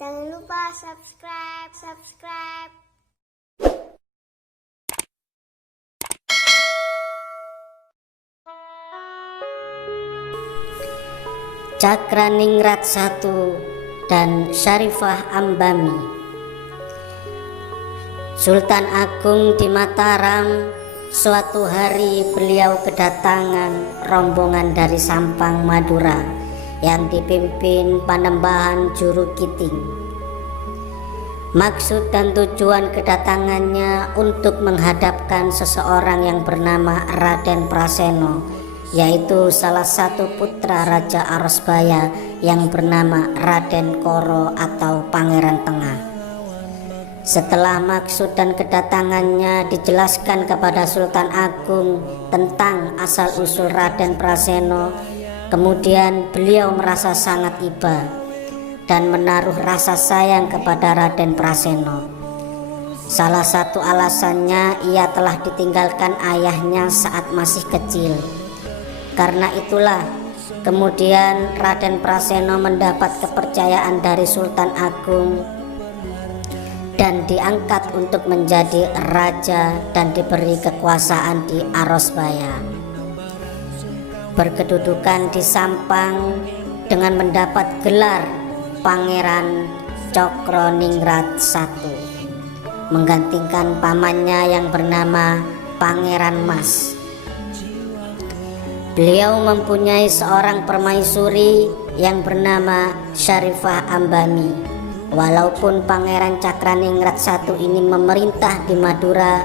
Jangan lupa subscribe. Cakraningrat I dan Syarifah Ambami. Sultan Agung di Mataram, suatu hari beliau kedatangan rombongan dari Sampang, Madura yang dipimpin Panembahan Juru Kiting. Maksud dan tujuan kedatangannya untuk menghadapkan seseorang yang bernama Raden Praseno, yaitu salah satu putra Raja Arosbaya yang bernama Raden Koro atau Pangeran Tengah. Setelah maksud dan kedatangannya dijelaskan kepada Sultan Agung tentang asal-usul Raden Praseno, kemudian beliau merasa sangat iba dan menaruh rasa sayang kepada Raden Praseno. Salah satu alasannya ia telah ditinggalkan ayahnya saat masih kecil. Karena itulah kemudian Raden Praseno mendapat kepercayaan dari Sultan Agung dan diangkat untuk menjadi raja dan diberi kekuasaan di Arosbaya. Berkedudukan di Sampang dengan mendapat gelar Pangeran Cokroningrat I, menggantikan pamannya yang bernama Pangeran Mas. Beliau mempunyai seorang permaisuri yang bernama Syarifah Ambami. Walaupun Pangeran Cakraningrat I ini memerintah di Madura,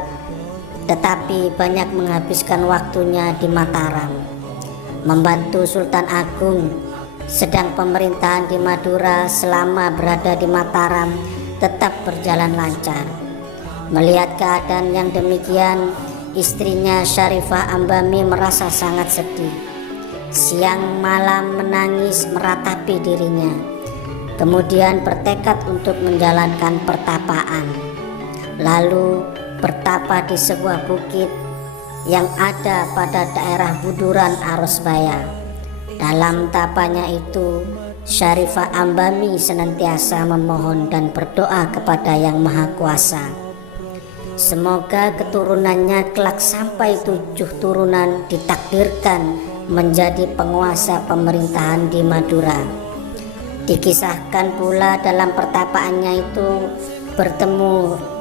tetapi banyak menghabiskan waktunya di Mataram, membantu Sultan Agung. Sedang pemerintahan di Madura selama berada di Mataram tetap berjalan lancar. Melihat keadaan yang demikian, istrinya Syarifah Ambami merasa sangat sedih. Siang malam menangis meratapi dirinya, kemudian bertekad untuk menjalankan pertapaan. Lalu bertapa di sebuah bukit yang ada pada daerah Buduran Arosbaya. Dalam tapanya itu, Syarifah Ambami senantiasa memohon dan berdoa kepada Yang Maha Kuasa. Semoga keturunannya kelak sampai 7 turunan ditakdirkan menjadi penguasa pemerintahan di Madura. Dikisahkan pula dalam pertapaannya itu bertemu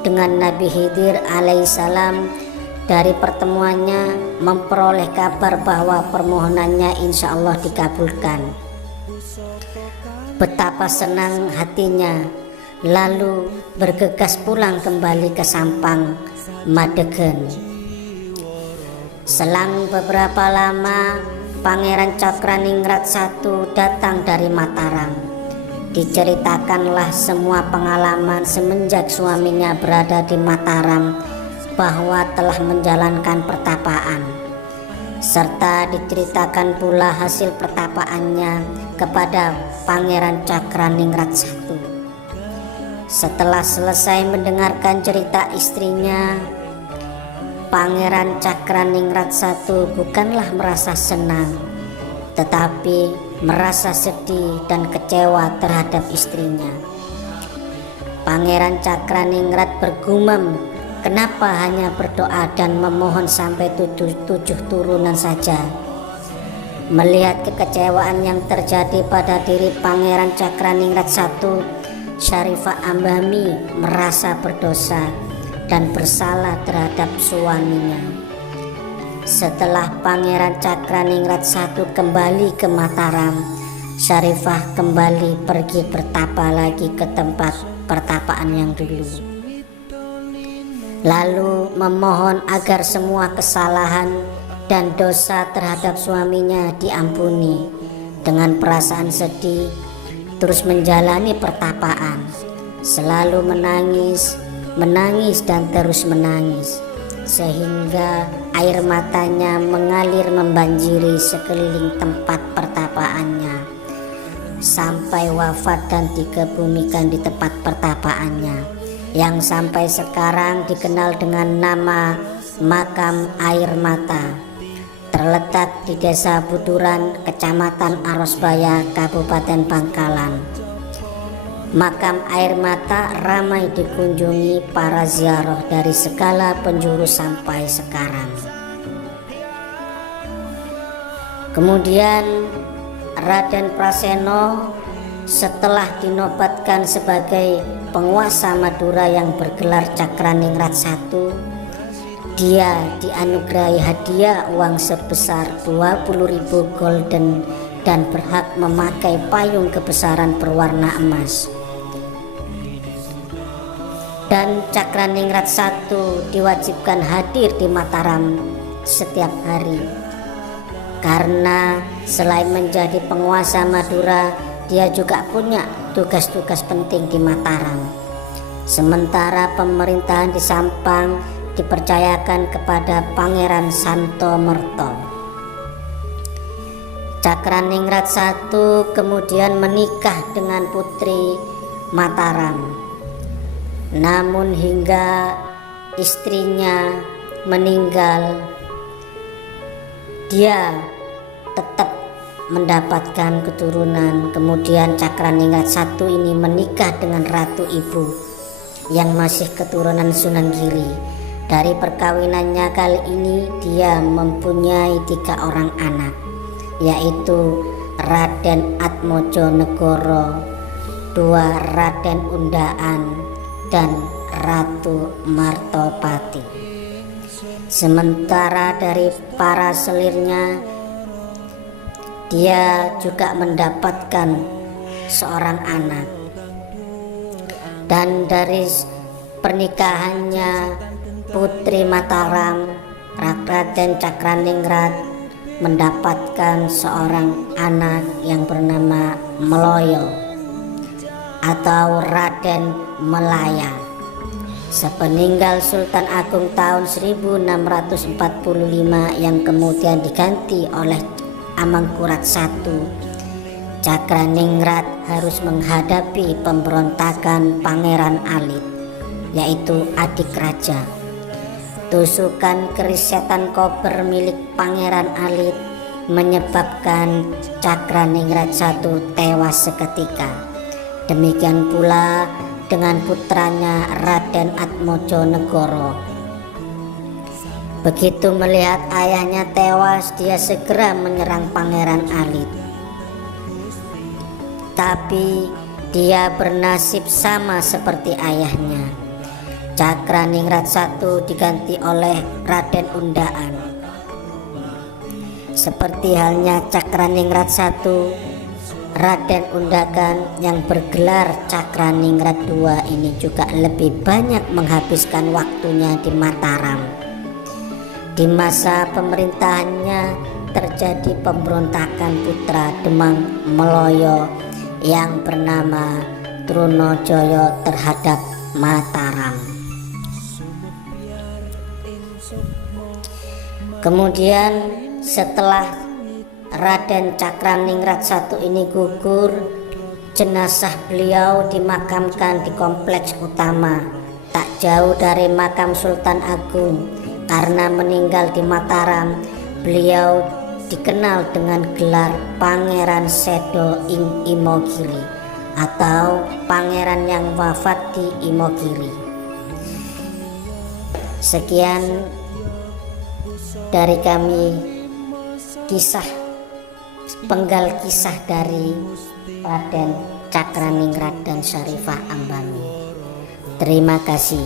dengan Nabi Khidir alaihissalam. Dari pertemuannya memperoleh kabar bahwa permohonannya insya Allah dikabulkan. Betapa senang hatinya, lalu bergegas pulang kembali ke Sampang, Madegen. Selang beberapa lama, Pangeran Cakraningrat I datang dari Mataram. Diceritakanlah semua pengalaman semenjak suaminya berada di Mataram, bahwa telah menjalankan pertapaan, serta diceritakan pula hasil pertapaannya kepada Pangeran Cakraningrat I. Setelah selesai mendengarkan cerita istrinya, Pangeran Cakraningrat I bukanlah merasa senang, tetapi merasa sedih dan kecewa terhadap istrinya. Pangeran Cakraningrat bergumam, kenapa hanya berdoa dan memohon sampai 7 turunan saja? Melihat kekecewaan yang terjadi pada diri Pangeran Cakraningrat I, Syarifah Ambami merasa berdosa dan bersalah terhadap suaminya. Setelah Pangeran Cakraningrat I kembali ke Mataram, Syarifah kembali pergi bertapa lagi ke tempat pertapaan yang dulu. Lalu memohon agar semua kesalahan dan dosa terhadap suaminya diampuni. Dengan perasaan sedih, terus menjalani pertapaan, selalu menangis dan terus menangis, sehingga air matanya mengalir membanjiri sekeliling tempat pertapaannya, sampai wafat dan dikebumikan di tempat pertapaannya, yang sampai sekarang dikenal dengan nama Makam Air Mata, terletak di Desa Buduran, Kecamatan Arosbaya, Kabupaten Bangkalan. Makam air mata ramai dikunjungi para ziarah dari segala penjuru sampai sekarang. Kemudian Raden Praseno setelah dinobatkan sebagai penguasa Madura yang bergelar Cakraningrat I, dia dianugerahi hadiah uang sebesar 20.000 golden dan berhak memakai payung kebesaran berwarna emas. Dan Cakraningrat I diwajibkan hadir di Mataram setiap hari, karena selain menjadi penguasa Madura, dia juga punya tugas-tugas penting di Mataram. Sementara pemerintahan di Sampang dipercayakan kepada Pangeran Santomerto. Cakraningrat I kemudian menikah dengan putri Mataram. Namun hingga istrinya meninggal, dia tetap mendapatkan keturunan. Kemudian Cakraningrat I ini menikah dengan Ratu Ibu yang masih keturunan Sunan Giri. Dari perkawinannya kali ini dia mempunyai 3 orang anak, yaitu Raden Atmojonegoro, 2 Raden Undaan, dan Ratu Martopati. Sementara dari para selirnya, dia juga mendapatkan seorang anak. Dan dari pernikahannya putri Mataram, Raden Cakraningrat mendapatkan seorang anak yang bernama Meloyo atau Raden Melaya. Sepeninggal Sultan Agung tahun 1645 yang kemudian diganti oleh Amangkurat I, Cakraningrat harus menghadapi pemberontakan Pangeran Alit, yaitu adik raja. Tusukan keris setan kober milik Pangeran Alit menyebabkan Cakraningrat I tewas seketika. Demikian pula dengan putranya Raden Atmojonegoro. Begitu melihat ayahnya tewas, dia segera menyerang Pangeran Alit. Tapi dia bernasib sama seperti ayahnya. Cakraningrat I diganti oleh Raden Undaan. Seperti halnya Cakraningrat I, Raden Undakan yang bergelar Cakraningrat II ini juga lebih banyak menghabiskan waktunya di Mataram. Di masa pemerintahannya terjadi pemberontakan putra Demang Meloyo yang bernama Trunojoyo terhadap Mataram. Kemudian setelah Raden Cakraningrat I ini gugur, jenazah beliau dimakamkan di kompleks utama tak jauh dari makam Sultan Agung. Karena meninggal di Mataram, beliau dikenal dengan gelar Pangeran Sedo ing Imogiri atau pangeran yang wafat di Imogiri. Sekian dari kami penggal kisah dari Raden Cakraningrat dan Syarifah Ambami. Terima kasih.